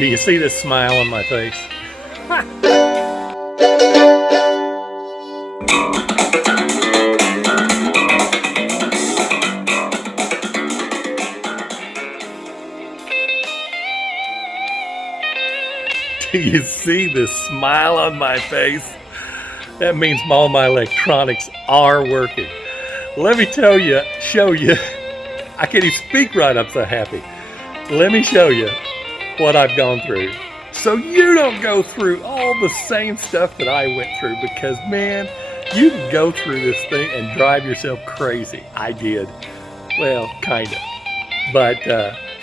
Do you see this smile on my face? Do you see this smile on my face? That means all my electronics are working. Let me show you, I can't even speak right, I'm so happy. Let me show you what I've gone through, so you don't go through all the same stuff that I went through, because man, you can go through this thing and drive yourself crazy. I did. Well, kinda. But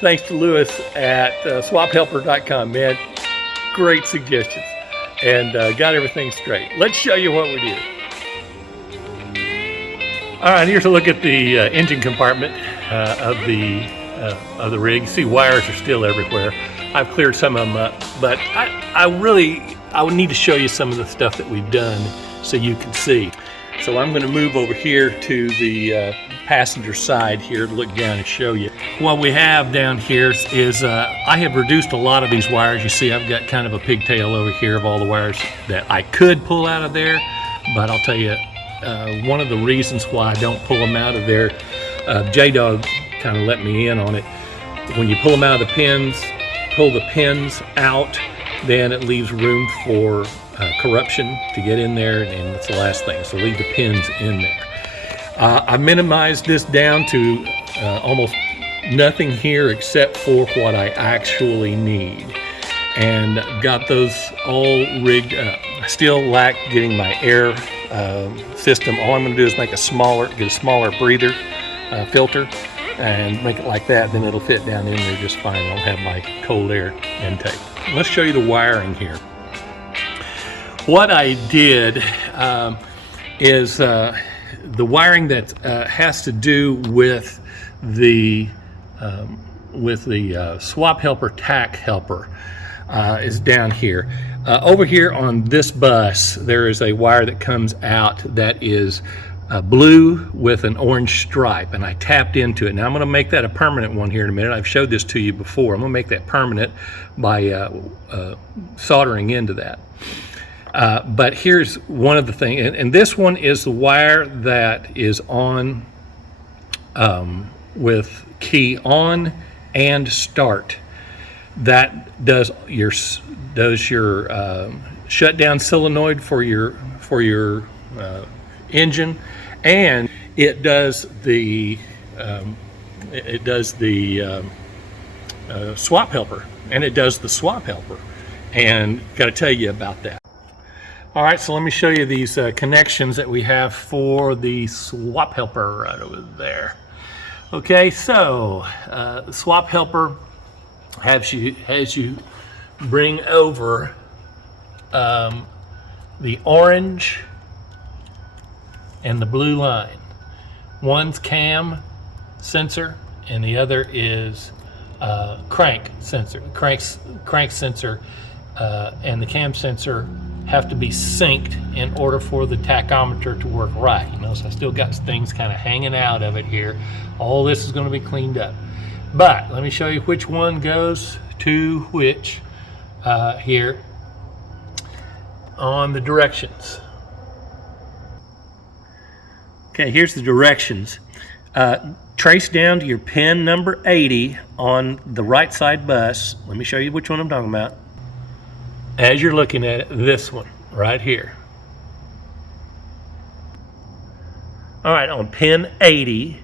thanks to Lewis at swaphelper.com, man. Great suggestions, and got everything straight. Let's show you what we did. All right, here's a look at the engine compartment of the rig. You see wires are still everywhere. I've cleared some of them up, but I would need to show you some of the stuff that we've done so you can see. So I'm going to move over here to the passenger side here to look down and show you. What we have down here is I have reduced a lot of these wires. You see I've got kind of a pigtail over here of all the wires that I could pull out of there, but I'll tell you one of the reasons why I don't pull them out of there, J-Dog kind of let me in on it. When you pull them out of the pins, pull the pins out, then it leaves room for corruption to get in there, and that's the last thing, so leave the pins in there. I minimized this down to almost nothing here except for what I actually need, and got those all rigged up. I still lack getting my air system. All I'm going to do is make get a smaller breather filter and make it like that, then it'll fit down in there just fine. I'll have my cold air intake. Let's show you the wiring here. What I did is the wiring that has to do with the Swap Helper Tach Helper is down here. Over here on this bus, there is a wire that comes out that is blue with an orange stripe, and I tapped into it. Now I'm going to make that a permanent one here in a minute. I've showed this to you before. I'm going to make that permanent by soldering into that. But here's one of the things, and this one is the wire that is on with key on and start. That does your shutdown solenoid for your engine, and it does the swap helper, and it does the swap helper, and got to tell you about that. All right, so let me show you these connections that we have for the swap helper right over there. Okay, so the swap helper has you bring over the orange and the blue line. One's cam sensor and the other is crank sensor. Crank sensor and the cam sensor have to be synced in order for the tachometer to work right. You notice I still got things kind of hanging out of it here. All this is going to be cleaned up. But let me show you which one goes to which here on the directions. Okay, here's the directions. Trace down to your pin number 80 on the right side bus. Let me show you which one I'm talking about. As you're looking at it, this one right here. All right, on pin 80,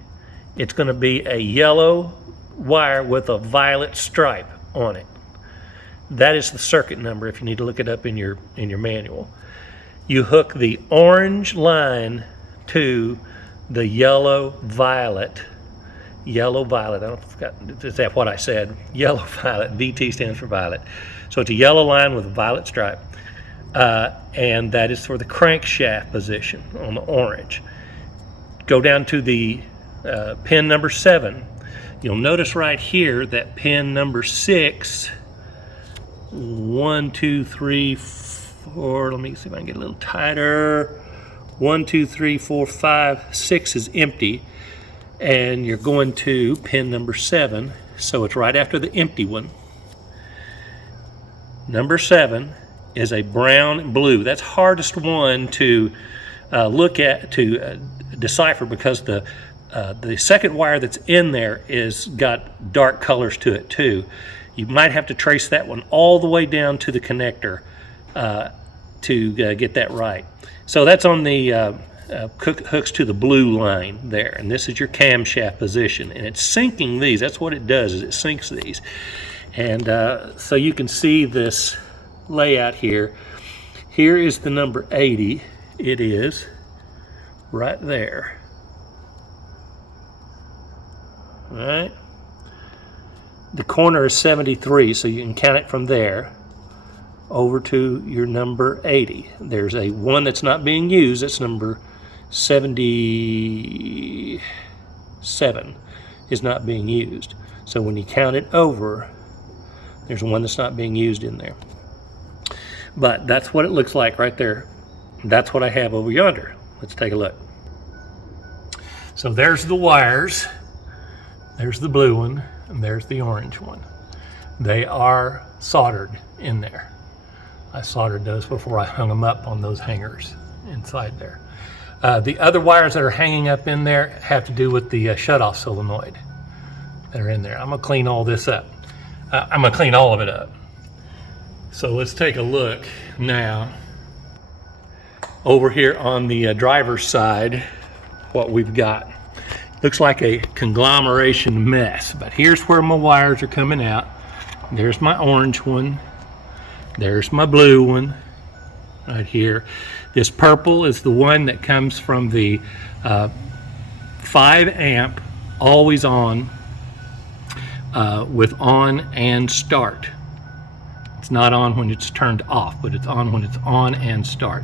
it's going to be a yellow wire with a violet stripe on it. That is the circuit number if you need to look it up in your manual. You hook the orange line to the yellow violet. I don't forget, is that what I said? Yellow violet, VT stands for violet. So it's a yellow line with a violet stripe, and that is for the crankshaft position on the orange. Go down to the pin number 7. You'll notice right here that pin number 6, 1, 2, 3, 4, let me see if I can get a little tighter. 1, 2, 3, 4, 5, 6 is empty, and you're going to pin number 7, so it's right after the empty one. Number 7 is a brown and blue. That's hardest one to look at, to decipher, because the second wire that's in there is got dark colors to it too. You might have to trace that one all the way down to the connector to get that right. So that's on the hooks to the blue line there, and this is your camshaft position, and it's syncing these. That's what it does, is it syncs these. And so you can see this layout here. Here is the number 80. It is right there. All right. The corner is 73, so you can count it from there over to your number 80. There's a one that's not being used. That's number 77 is not being used. So when you count it over, there's one that's not being used in there. But that's what it looks like right there. That's what I have over yonder. Let's take a look. So there's the wires. There's the blue one, and there's the orange one. They are soldered in there. I soldered those before I hung them up on those hangers inside there. The other wires that are hanging up in there have to do with the shutoff solenoid that are in there. I'm gonna clean all this up. I'm gonna clean all of it up. So let's take a look now over here on the driver's side, what we've got. Looks like a conglomeration mess, but here's where my wires are coming out. There's my orange one. There's my blue one right here. This purple is the one that comes from the 5 amp always on with on and start. It's not on when it's turned off, but it's on when it's on and start.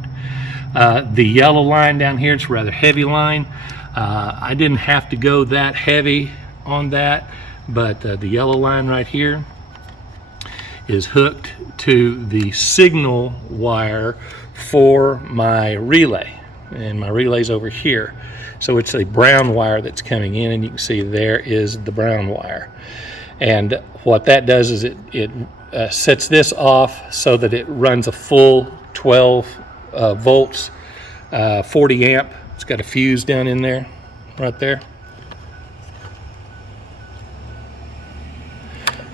The yellow line down here, it's a rather heavy line. I didn't have to go that heavy on that, but the yellow line right here is hooked to the signal wire for my relay, and my relay's over here. So it's a brown wire that's coming in, and you can see there is the brown wire. And what that does is it sets this off so that it runs a full 12 volts, 40 amp. It's got a fuse down in there, right there.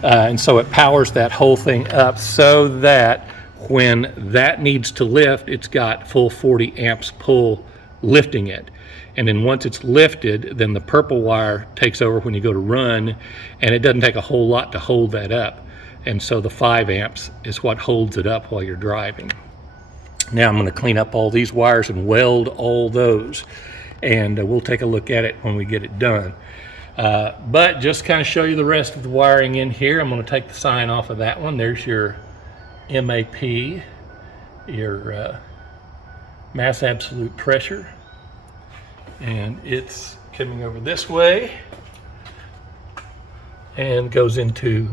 And so it powers that whole thing up so that when that needs to lift, it's got full 40 amps pull lifting it. And then once it's lifted, then the purple wire takes over when you go to run, and it doesn't take a whole lot to hold that up. And so the 5 amps is what holds it up while you're driving. Now I'm going to clean up all these wires and weld all those, and we'll take a look at it when we get it done. But just kind of show you the rest of the wiring in here. I'm going to take the sign off of that one. There's your MAP, your mass absolute pressure, and it's coming over this way and goes into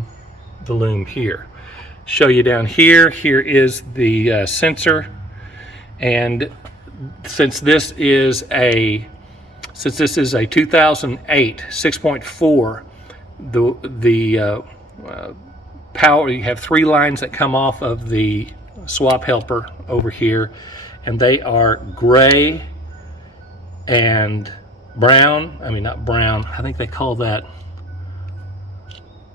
the loom here. Show you down here. Here is the sensor, and since this is a 2008 6.4, the power, you have 3 lines that come off of the swap helper over here, and they are gray and brown. I mean, not brown, I think they call that,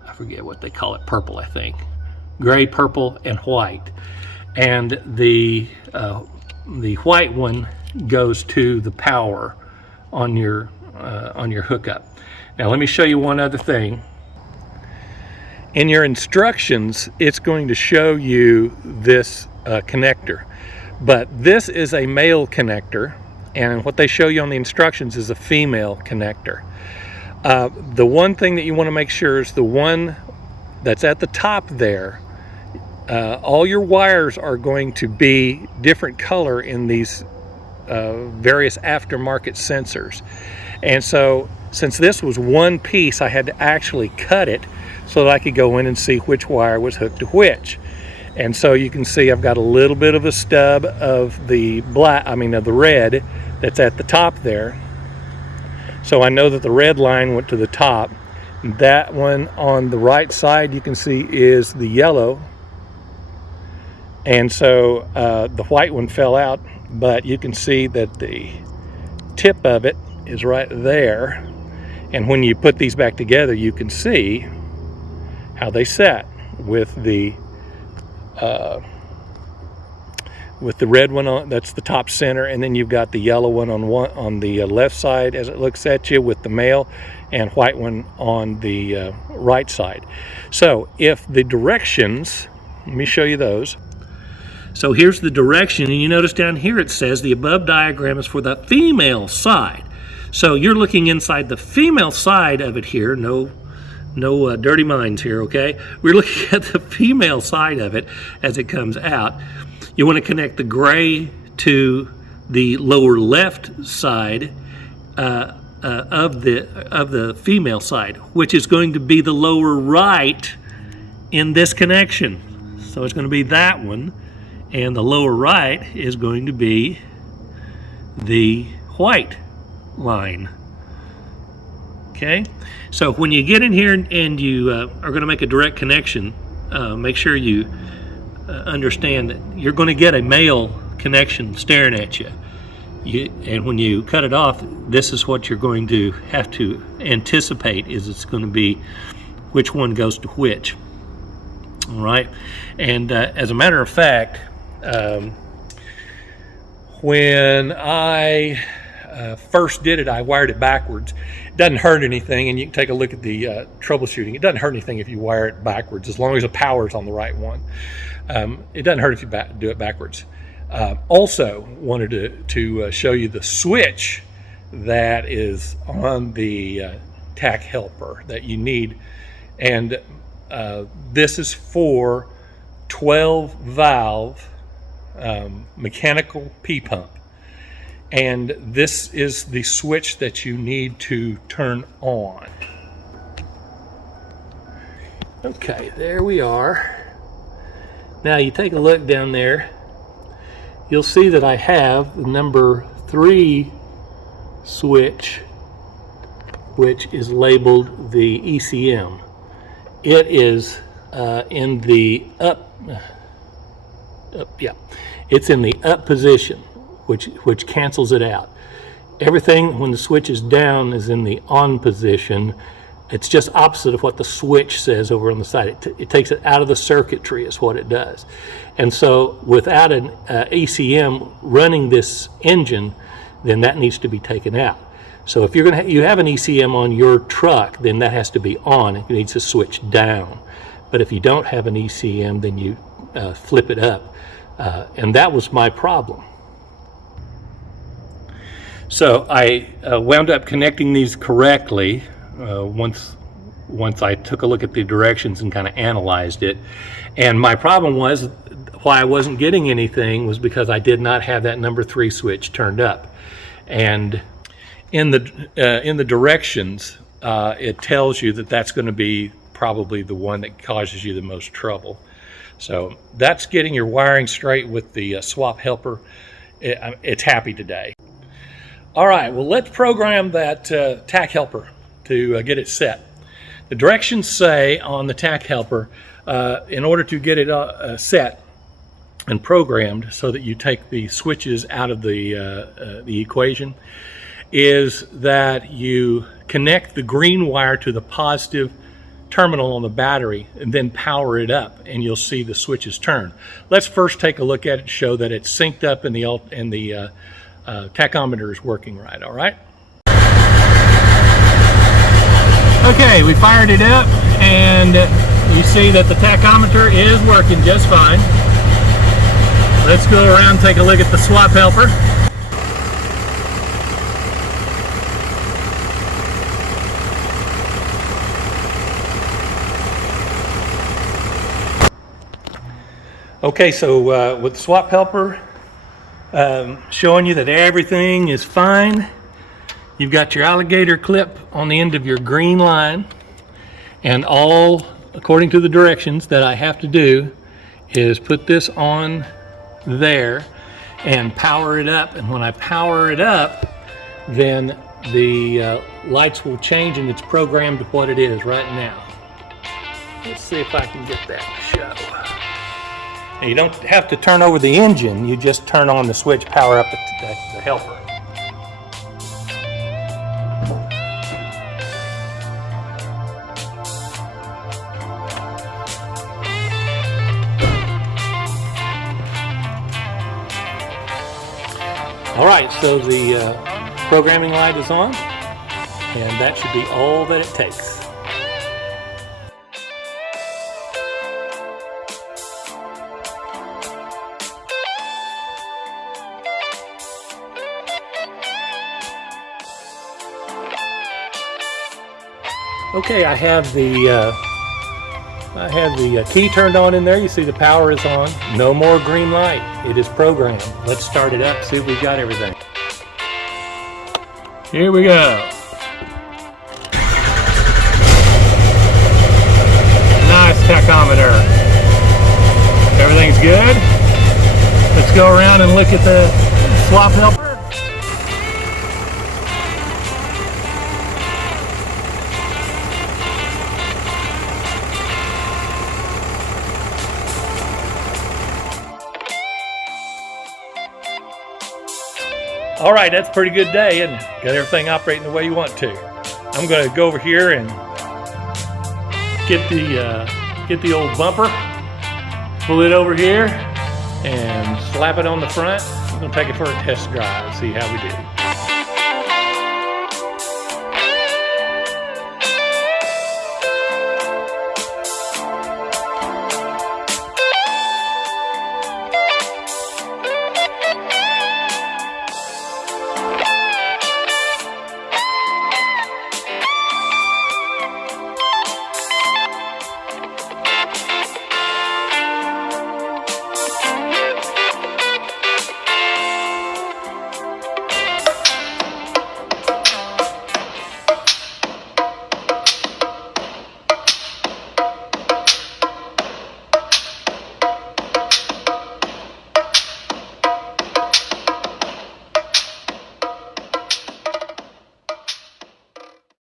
I forget what they call it, purple, I think. Gray, purple, and white. And the white one goes to the power on your hookup. Now let me show you one other thing. In your instructions, it's going to show you this connector, but this is a male connector, and what they show you on the instructions is a female connector. The one thing that you want to make sure is the one that's at the top there. All your wires are going to be different color in these various aftermarket sensors, and so since this was one piece, I had to actually cut it so that I could go in and see which wire was hooked to which. And so you can see I've got a little bit of a stub of the black, of the red that's at the top there. So I know that the red line went to the top. That one on the right side you can see is the yellow And so the white one fell out, but you can see that the tip of it is right there. And when you put these back together, you can see how they set with the red one on, that's the top center, and then you've got the yellow one on the left side as it looks at you with the male, and white one on the right side. So if the directions, let me show you those. So here's the direction, and you notice down here it says the above diagram is for the female side. So you're looking inside the female side of it here. No dirty minds here, okay? We're looking at the female side of it as it comes out. You want to connect the gray to the lower left side of the female side, which is going to be the lower right in this connection. So it's going to be that one, and the lower right is going to be the white line. Okay, so when you get in here and you are going to make a direct connection, make sure you understand that you're going to get a male connection staring at you. And when you cut it off, this is what you're going to have to anticipate, is it's going to be which one goes to which. All right, and as a matter of fact, when I first did it, I wired it backwards. It doesn't hurt anything, and you can take a look at the troubleshooting. It doesn't hurt anything if you wire it backwards, as long as the power's on the right one. It doesn't hurt if you do it backwards. Also wanted to show you the switch that is on the Tach Helper that you need, and this is for 12 valve mechanical P-pump. And this is the switch that you need to turn on. Okay, there we are. Now you take a look down there, you'll see that I have the number 3 switch, which is labeled the ECM. It is in the it's in the up position, which cancels it out. Everything when the switch is down is in the on position. It's just opposite of what the switch says over on the side. It takes it out of the circuitry is what it does. And so without an ECM running this engine, then that needs to be taken out. So if you're you have an ECM on your truck, then that has to be on. It needs to switch down. But if you don't have an ECM, then you flip it up. And that was my problem. So I wound up connecting these correctly once I took a look at the directions and kind of analyzed it. And my problem was, why I wasn't getting anything was because I did not have that number 3 switch turned up. And in the directions, it tells you that that's going to be probably the one that causes you the most trouble. So that's getting your wiring straight with the swap helper. It's happy today. All right, well, let's program that Tach Helper to get it set. The directions say on the Tach Helper, in order to get it set and programmed so that you take the switches out of the equation, is that you connect the green wire to the positive terminal on the battery and then power it up, and you'll see the switches turn. Let's first take a look at it to show that it's synced up and the tachometer is working right. All right. Okay, we fired it up, and you see that the tachometer is working just fine. Let's go around and take a look at the swap helper. Okay, so with the swap helper showing you that everything is fine. You've got your alligator clip on the end of your green line, and all according to the directions that I have to do is put this on there and power it up. And when I power it up, then the lights will change, and it's programmed to what it is right now. Let's see if I can get that to show. And you don't have to turn over the engine, you just turn on the switch, power up the helper. All right, so the programming light is on, and that should be all that it takes. Okay, I have the key turned on in there. You see the power is on. No more green light. It is programmed. Let's start it up, see if we've got everything. Here we go. Nice tachometer. Everything's good. Let's go around and look at the swap helper. All right, that's a pretty good day, and got everything operating the way you want to. I'm going to go over here and get the old bumper, pull it over here, and slap it on the front. I'm going to take it for a test drive, see how we do.